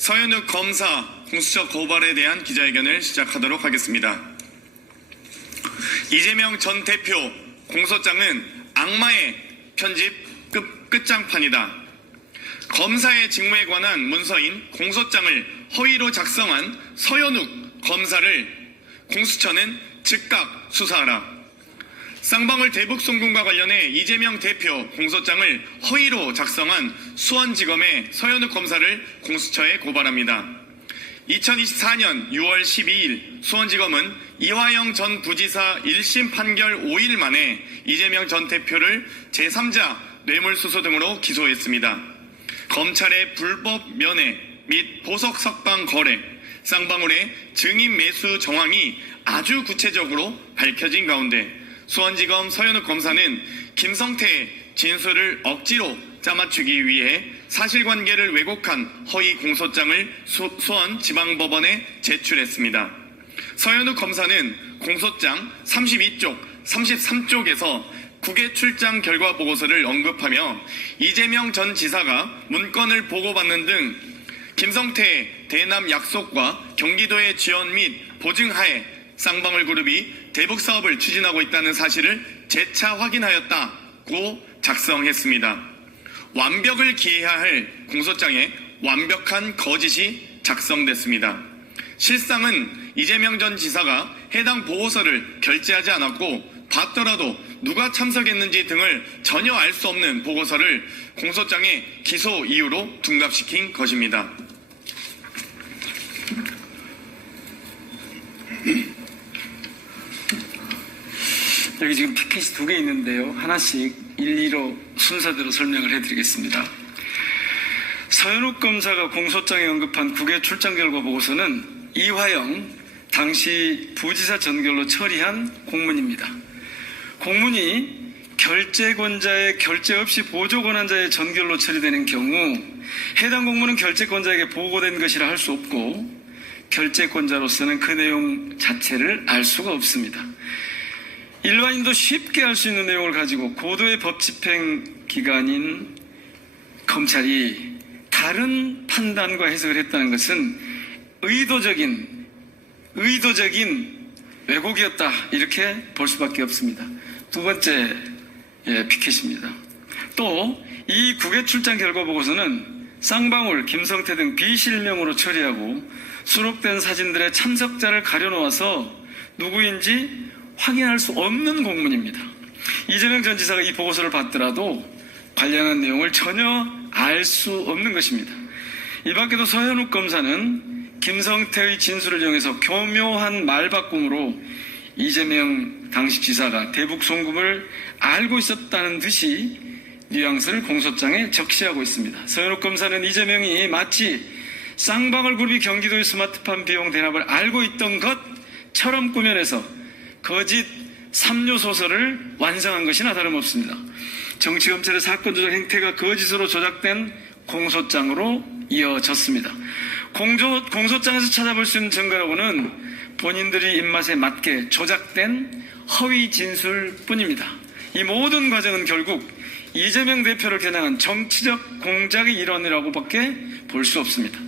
서현욱 검사 공수처 고발에 대한 기자회견을 시작하도록 하겠습니다. 이재명 전 대표 공소장은 악마의 편집 끝장판이다. 검사의 직무에 관한 문서인 공소장을 허위로 작성한 서현욱 검사를 공수처는 즉각 수사하라. 쌍방울 대북송금과 관련해 이재명 대표 공소장을 허위로 작성한 수원지검의 서현욱 검사를 공수처에 고발합니다. 2024년 6월 12일 수원지검은 이화영 전 부지사 1심 판결 5일 만에 이재명 전 대표를 제3자 뇌물수수 등으로 기소했습니다. 검찰의 불법 면회 및 보석 석방 거래, 쌍방울의 증인 매수 정황이 아주 구체적으로 밝혀진 가운데 수원지검 서현욱 검사는 김성태의 진술을 억지로 짜맞추기 위해 사실관계를 왜곡한 허위 공소장을 수원지방법원에 제출했습니다. 서현욱 검사는 공소장 32쪽, 33쪽에서 국외 출장 결과 보고서를 언급하며 이재명 전 지사가 문건을 보고받는 등 김성태의 대남 약속과 경기도의 지원 및 보증하에 쌍방울 그룹이 대북 사업을 추진하고 있다는 사실을 재차 확인하였다고 작성했습니다. 완벽을 기해야 할 공소장에 완벽한 거짓이 작성됐습니다. 실상은 이재명 전 지사가 해당 보고서를 결재하지 않았고 봤더라도 누가 참석했는지 등을 전혀 알 수 없는 보고서를 공소장의 기소 이유로 둔갑시킨 것입니다. 여기 지금 피켓이 2개 있는데요. 하나씩 일일이 순서대로 설명을 해드리겠습니다. 서현욱 검사가 공소장에 언급한 국외 출장 결과 보고서는 이화영 당시 부지사 전결로 처리한 공문입니다. 공문이 결재권자의 결재 없이 보조권한자의 전결로 처리되는 경우 해당 공문은 결재권자에게 보고된 것이라 할 수 없고 결재권자로서는 그 내용 자체를 알 수가 없습니다. 일반인도 쉽게 알 수 있는 내용을 가지고 고도의 법 집행 기관인 검찰이 다른 판단과 해석을 했다는 것은 의도적인 왜곡이었다 이렇게 볼 수밖에 없습니다. 두 번째 피켓입니다. 또 이 국외 출장 결과 보고서는 쌍방울, 김성태 등 비실명으로 처리하고 수록된 사진들의 참석자를 가려놓아서 누구인지 확인할 수 없는 공문입니다. 이재명 전 지사가 이 보고서를 받더라도 관련한 내용을 전혀 알 수 없는 것입니다. 이 밖에도 서현욱 검사는 김성태의 진술을 이용해서 교묘한 말바꿈으로 이재명 당시 지사가 대북 송금을 알고 있었다는 듯이 뉘앙스를 공소장에 적시하고 있습니다. 서현욱 검사는 이재명이 마치 쌍방울 그룹이 경기도의 스마트팜 비용 대납을 알고 있던 것처럼 꾸며내서 거짓 3류 소설을 완성한 것이나 다름없습니다. 정치검찰의 사건 조작 행태가 거짓으로 조작된 공소장으로 이어졌습니다. 공소장에서 찾아볼 수 있는 증거라고는 본인들의 입맛에 맞게 조작된 허위 진술뿐입니다. 이 모든 과정은 결국 이재명 대표를 겨냥한 정치적 공작의 일환이라고밖에 볼 수 없습니다.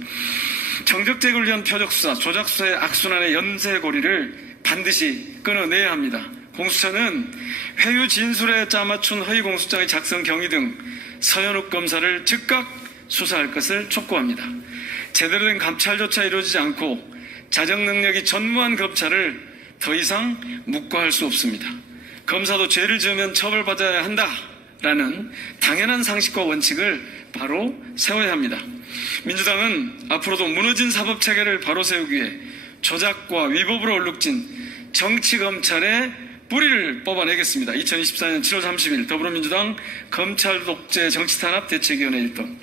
정적 제거를 위한 표적수사, 조작수사의 악순환의 연쇄고리를 반드시 끊어내야 합니다. 공수처는 회유 진술에 짜맞춘 허위 공소장의 작성 경위 등 서현욱 검사를 즉각 수사할 것을 촉구합니다. 제대로 된 감찰조차 이루어지지 않고 자정 능력이 전무한 검찰을 더 이상 묵과할 수 없습니다. 검사도 죄를 지으면 처벌받아야 한다라는 당연한 상식과 원칙을 바로 세워야 합니다. 민주당은 앞으로도 무너진 사법체계를 바로 세우기 위해 조작과 위법으로 얼룩진 정치검찰의 뿌리를 뽑아내겠습니다. 2024년 7월 30일 더불어민주당 검찰 독재 정치탄압 대책위원회 일동